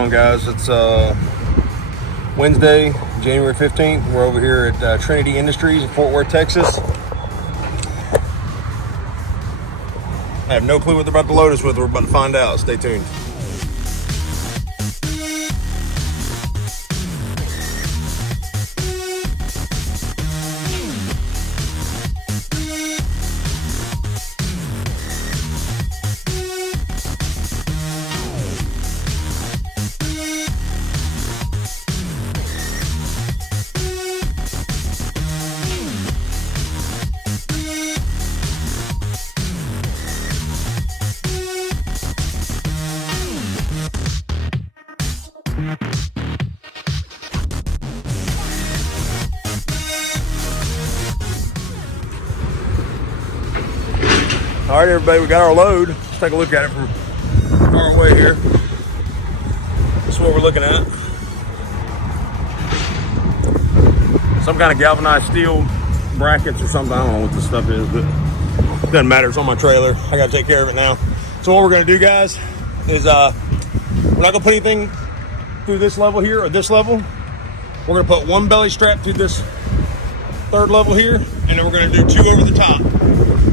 on, guys? It's Wednesday, January 15th. We're over here at Trinity Industries in Fort Worth, Texas. I have no clue what they're about to load us with. We're about to find out. Stay tuned. All right, everybody, we got our load. Let's take a look at it from far away here. This is what we're looking at. Some kind of galvanized steel brackets or something. I don't know what this stuff is, but it doesn't matter. It's on my trailer. I got to take care of it now. So what we're going to do, guys, is we're not going to put anything through this level here or this level. We're going to put one belly strap through this third level here, and then we're going to do two over the top.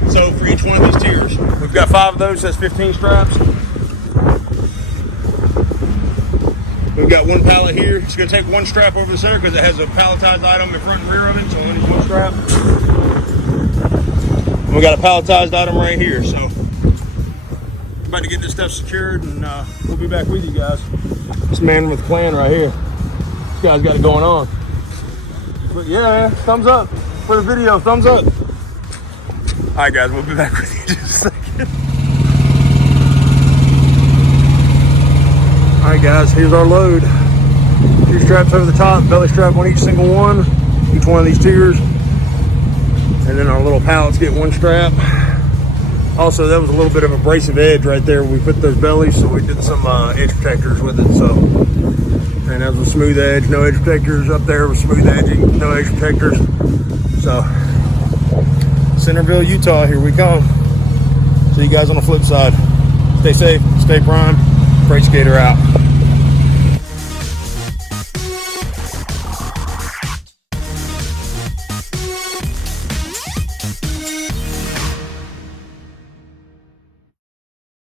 So for each one of these tiers, we've got 5 of those. That's 15 straps. We've got one pallet here. It's going to take one strap over the center because it has a palletized item in front and rear of it, so only needs one strap. And we got a palletized item right here. So I'm about to get this stuff secured, and we'll be back with you guys. This man with a plan right here. This guy's got it going on. But yeah, thumbs up for the video. Thumbs up. All right, guys, we'll be back with you in just a second. All right, guys, here's our load. 2 straps over the top, belly strap on each single one, each one of these tiers. And then our little pallets get 1 strap. Also, that was a little bit of abrasive edge right there when we put those bellies, so we did some edge protectors with it. So, and that was a smooth edge, no edge protectors. Up there with smooth edging, no edge protectors. So, Centerville, Utah, here we come. See you guys on the flip side. Stay safe, stay prime. Freight Skater out.